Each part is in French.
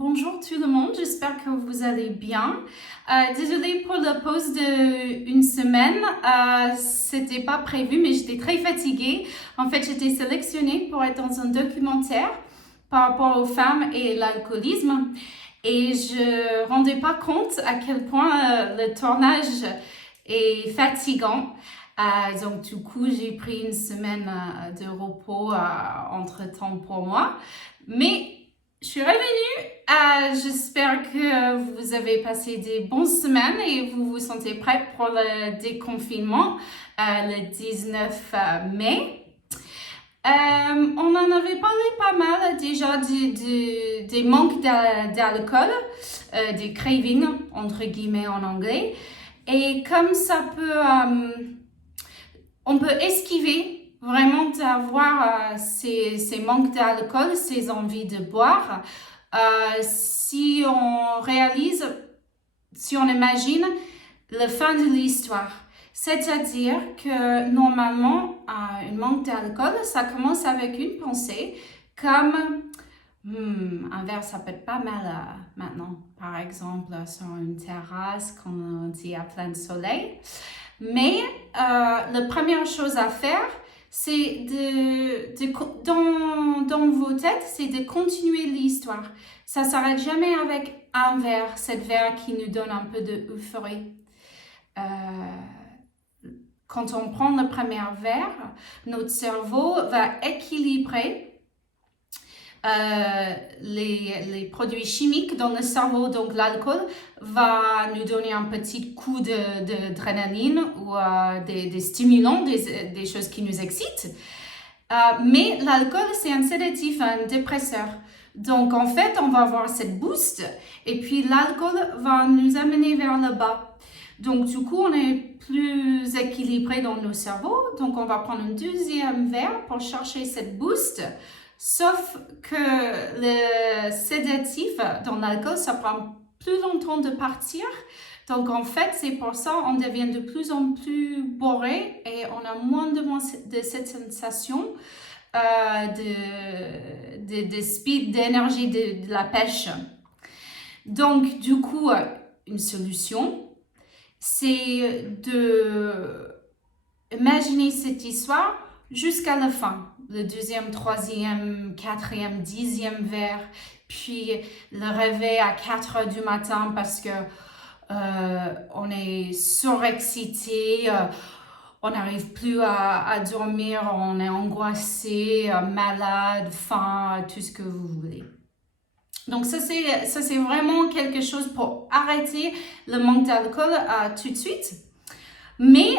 Bonjour tout le monde, j'espère que vous allez bien. Désolée pour la pause d'une semaine, c'était pas prévu mais j'étais très fatiguée. En fait, j'étais sélectionnée pour être dans un documentaire par rapport aux femmes et l'alcoolisme et je rendais pas compte à quel point le tournage est fatigant. Donc du coup, j'ai pris une semaine de repos entre-temps pour moi. Mais je suis revenue. J'espère que vous avez passé des bonnes semaines et vous vous sentez prêts pour le déconfinement le 19 mai. On en avait parlé pas mal déjà des manques d'alcool, des cravings entre guillemets en anglais. Et comme ça peut, on peut esquiver vraiment d'avoir ces manques d'alcool, ces envies de boire, si on réalise, si on imagine la fin de l'histoire. C'est-à-dire que normalement, un manque d'alcool, ça commence avec une pensée comme un verre, ça peut être pas mal maintenant, par exemple, sur une terrasse quand on dit à plein soleil. Mais la première chose à faire, c'est dans vos têtes, c'est de continuer l'histoire. Ça ne s'arrête jamais avec un verre, cette verre qui nous donne un peu d'euphorie. Quand on prend le premier verre, notre cerveau va équilibrer les produits chimiques dans le cerveau, donc l'alcool va nous donner un petit coup d'adrénaline ou des stimulants, des choses qui nous excitent. Mais l'alcool, c'est un sédatif, un dépresseur. Donc en fait, on va avoir cette boost et puis l'alcool va nous amener vers le bas. Donc du coup, on est plus équilibré dans nos cerveaux. Donc on va prendre un deuxième verre pour chercher cette boost. Sauf que le sédatif dans l'alcool, ça prend plus longtemps de partir. Donc, en fait, c'est pour ça qu'on devient de plus en plus bourré et on a moins de cette sensation de speed, d'énergie, de la pêche. Donc, du coup, une solution, c'est de imaginer cette histoire jusqu'à la fin. Le deuxième, troisième, quatrième, 10e verre, puis le réveil à 4 heures du matin parce que on est surexcité, on n'arrive plus à dormir, on est angoissé, malade, faim, tout ce que vous voulez. Donc ça c'est vraiment quelque chose pour arrêter le manque d'alcool tout de suite. Mais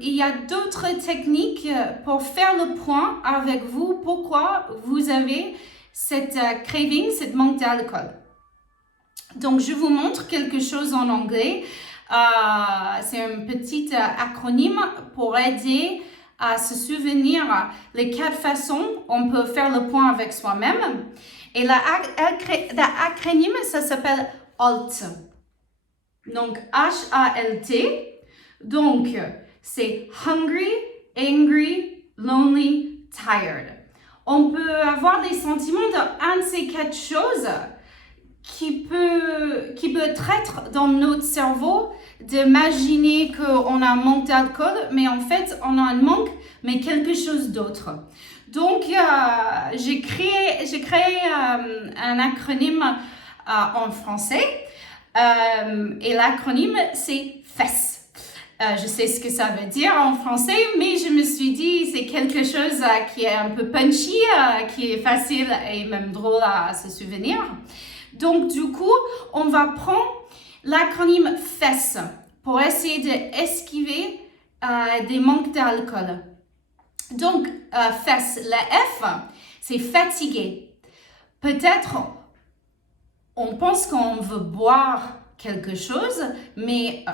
il y a d'autres techniques pour faire le point avec vous, pourquoi vous avez cette craving, cette manque d'alcool. Donc, je vous montre quelque chose en anglais. C'est un petit acronyme pour aider à se souvenir les 4 façons on peut faire le point avec soi-même. Et l'acronyme, ça s'appelle HALT. Donc, H-A-L-T. Donc, c'est hungry, angry, lonely, tired. On peut avoir des sentiments d'un de ces 4 choses qui peut être dans notre cerveau d'imaginer qu'on a un manque d'alcool, mais en fait, on a un manque, mais quelque chose d'autre. Donc, j'ai créé un acronyme en français et l'acronyme, c'est FESS. Je sais ce que ça veut dire en français, mais je me suis dit c'est quelque chose qui est un peu punchy, qui est facile et même drôle à se souvenir. Donc du coup, on va prendre l'acronyme FESS pour essayer d'esquiver des manques d'alcool. Donc FESS, la F, c'est fatigué. Peut-être on pense qu'on veut boire quelque chose, mais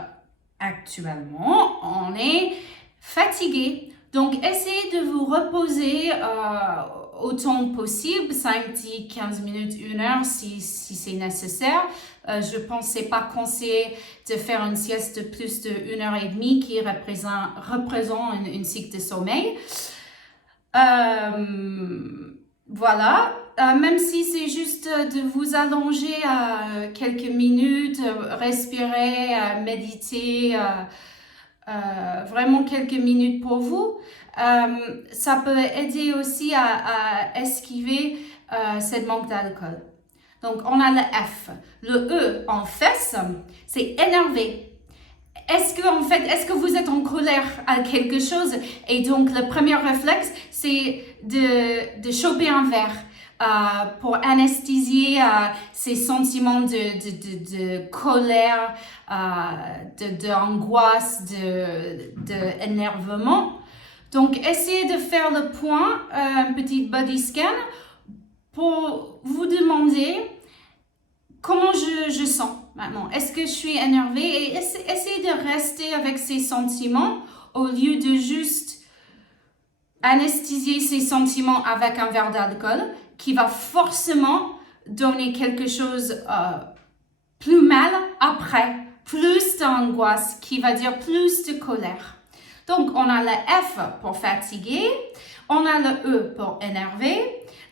actuellement, on est fatigué. Donc, essayez de vous reposer autant possible, 5, 10, 15 minutes, 1 heure si c'est nécessaire. Je ne pensais pas conseiller de faire une sieste de plus de 1 heure et demie qui représente une cycle de sommeil. Voilà, même si c'est juste de vous allonger quelques minutes, respirer, méditer, vraiment quelques minutes pour vous, ça peut aider aussi à esquiver cette manque d'alcool. Donc, on a le F. Le E en fesse, c'est énervé. Est-ce que vous êtes en colère à quelque chose? Et donc, le premier réflexe, c'est de choper un verre pour anesthésier ces sentiments de colère, d'angoisse, d'énervement. Donc, essayez de faire le point, un petit body scan, pour vous demander comment je sens maintenant. Est-ce que je suis énervée? Et essayez de rester avec ces sentiments au lieu de juste anesthésier ces sentiments avec un verre d'alcool qui va forcément donner quelque chose plus mal après, plus d'angoisse, qui va dire plus de colère. Donc, on a le F pour fatigué, on a le E pour énervé.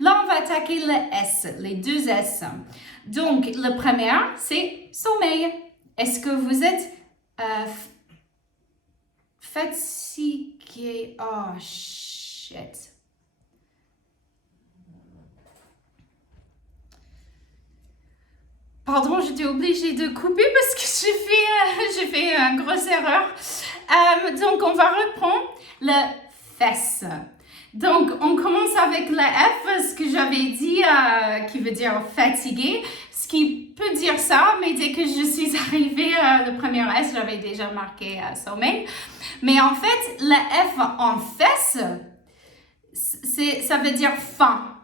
Là, on va attaquer le S, les deux S. Donc, le premier, c'est sommeil. Est-ce que vous êtes fatigué? Oh, shit. Pardon, j'étais obligée de couper parce que j'ai fait une grosse erreur. Donc, on va reprendre le fesse. Donc, on commence avec le F, ce que j'avais dit, qui veut dire fatigué, ce qui peut dire ça, mais dès que je suis arrivée, le premier S, j'avais déjà marqué sommeil. Mais en fait, le F en fesse, ça veut dire faim.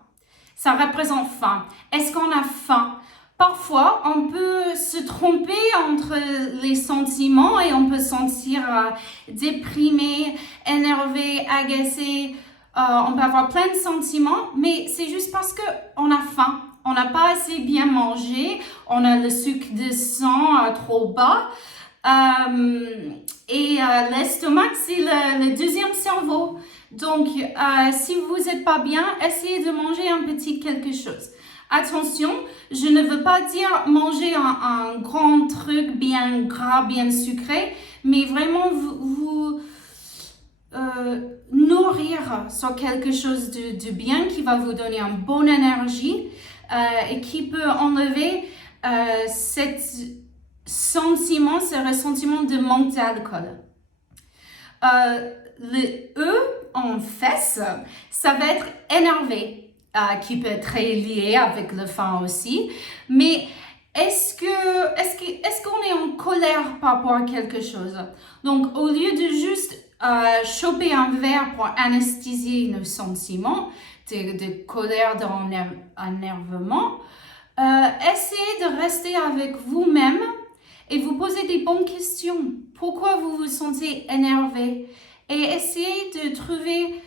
Ça représente faim. Est-ce qu'on a faim? Parfois, on peut se tromper entre les sentiments et on peut se sentir déprimé, énervé, agacé. On peut avoir plein de sentiments, mais c'est juste parce qu'on a faim. On n'a pas assez bien mangé, on a le sucre de sang trop bas. L'estomac, c'est le deuxième cerveau. Donc, si vous n'êtes pas bien, essayez de manger un petit quelque chose. Attention, je ne veux pas dire manger un grand truc bien gras, bien sucré, mais vraiment vous nourrir sur quelque chose de bien qui va vous donner une bonne énergie et qui peut enlever ce ressentiment de manque d'alcool. Le E en fesse, ça va être énervé. Qui peut être très lié avec le faim aussi. Mais est-ce qu'on est en colère par rapport à quelque chose? Donc, au lieu de juste choper un verre pour anesthésier nos sentiments de colère, d'énervement, essayez de rester avec vous-même et vous poser des bonnes questions. Pourquoi vous vous sentez énervé? Et essayez de trouver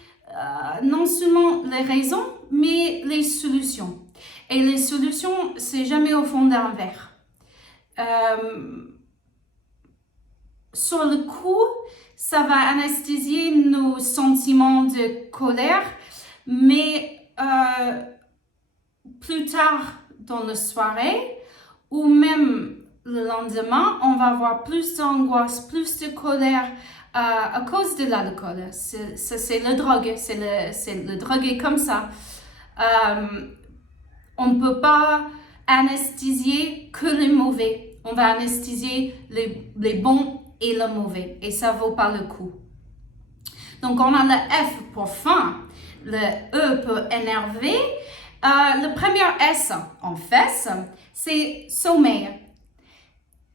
non seulement les raisons, mais les solutions. Et les solutions, c'est jamais au fond d'un verre. Sur le coup, ça va anesthésier nos sentiments de colère, mais plus tard dans la soirée, ou même le lendemain, on va avoir plus d'angoisse, plus de colère à cause de l'alcool. C'est la drogue, c'est le drogue est comme ça. On ne peut pas anesthésier que les mauvais. On va anesthésier les bons et le mauvais. Et ça ne vaut pas le coup. Donc, on a le F pour faim, le E pour énervé. Le premier S en fesse, c'est sommeil.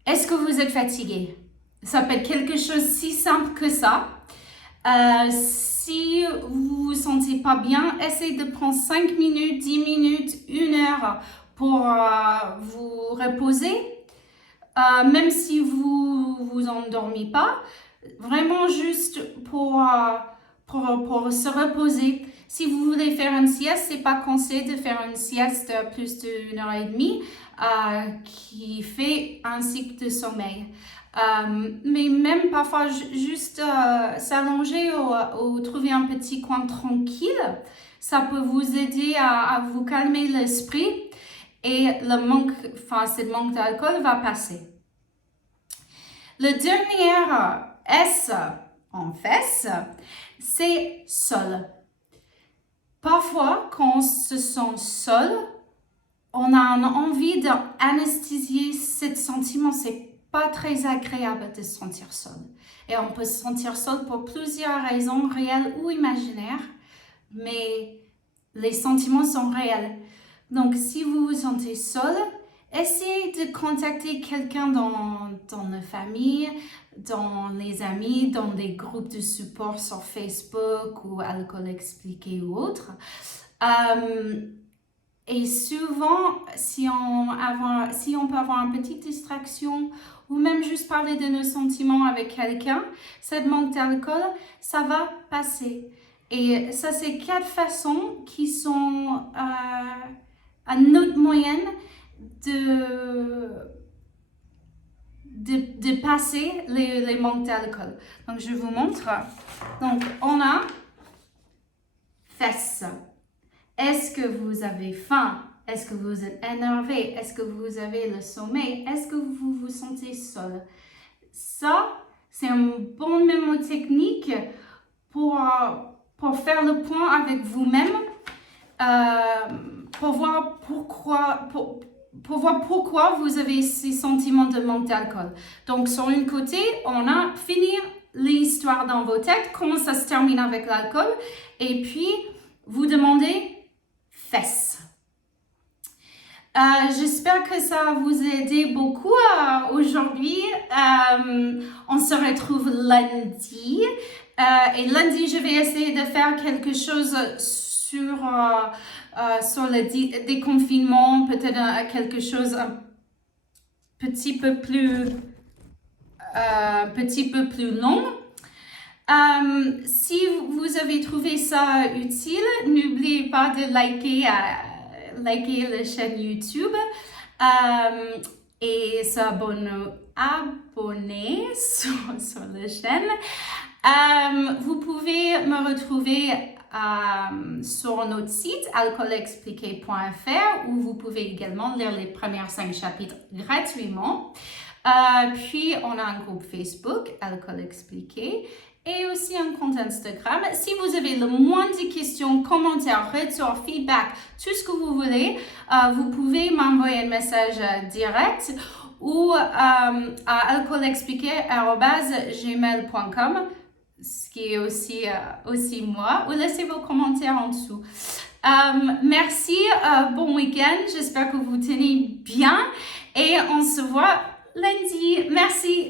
Est-ce que vous êtes fatigué? Ça peut être quelque chose si simple que ça. Si vous vous sentez pas bien, essayez de prendre 5 minutes, 10 minutes, 1 heure pour vous reposer. Même si vous vous endormez pas, vraiment juste pour se reposer. Si vous voulez faire une sieste, c'est pas conseillé de faire une sieste plus d'1 heure et demie qui fait un cycle de sommeil. Mais même parfois juste s'allonger ou trouver un petit coin tranquille, Ça peut vous aider à vous calmer l'esprit et ce manque d'alcool va passer. Le dernier S en fesse, c'est seul. Parfois, quand on se sent seul, on a envie d'anesthésier ce sentiment. C'est pas très agréable de se sentir seul. Et on peut se sentir seul pour plusieurs raisons, réelles ou imaginaires, mais les sentiments sont réels. Donc, si vous vous sentez seul, essayez de contacter quelqu'un dans la famille, dans les amis, dans des groupes de support sur Facebook ou Alcool Expliqué ou autre. Et souvent, si on peut avoir une petite distraction ou même juste parler de nos sentiments avec quelqu'un, cette manque d'alcool, ça va passer. Et ça, c'est 4 façons qui sont un autre moyen de passer les manques d'alcool. Donc, je vous montre. Donc, on a fesses. Est-ce que vous avez faim? Est-ce que vous êtes énervé? Est-ce que vous avez le sommeil? Est-ce que vous vous sentez seul? Ça, c'est une bonne mémotechnique pour faire le point avec vous-même, pour voir pourquoi vous avez ces sentiments de manque d'alcool. Donc, sur un côté, on a finir l'histoire dans vos têtes, comment ça se termine avec l'alcool, et puis vous demandez fesses. J'espère que ça va vous aider beaucoup aujourd'hui. On se retrouve lundi. Et lundi, je vais essayer de faire quelque chose sur le déconfinement, peut-être quelque chose un petit peu plus long. Si vous avez trouvé ça utile, n'oubliez pas de liker la chaîne YouTube et s'abonner sur la chaîne. Vous pouvez me retrouver sur notre site alcoolexpliqué.fr où vous pouvez également lire les premiers 5 chapitres gratuitement. Puis on a un groupe Facebook, Alcool Expliqué, et aussi un compte Instagram. Si vous avez le moindre de questions, commentaires, retours, feedback, tout ce que vous voulez, vous pouvez m'envoyer un message direct ou à alcoolexpliqué@gmail.com, ce qui est aussi moi, ou laissez vos commentaires en dessous. Merci, bon week-end, j'espère que vous tenez bien et on se voit lundi. Merci.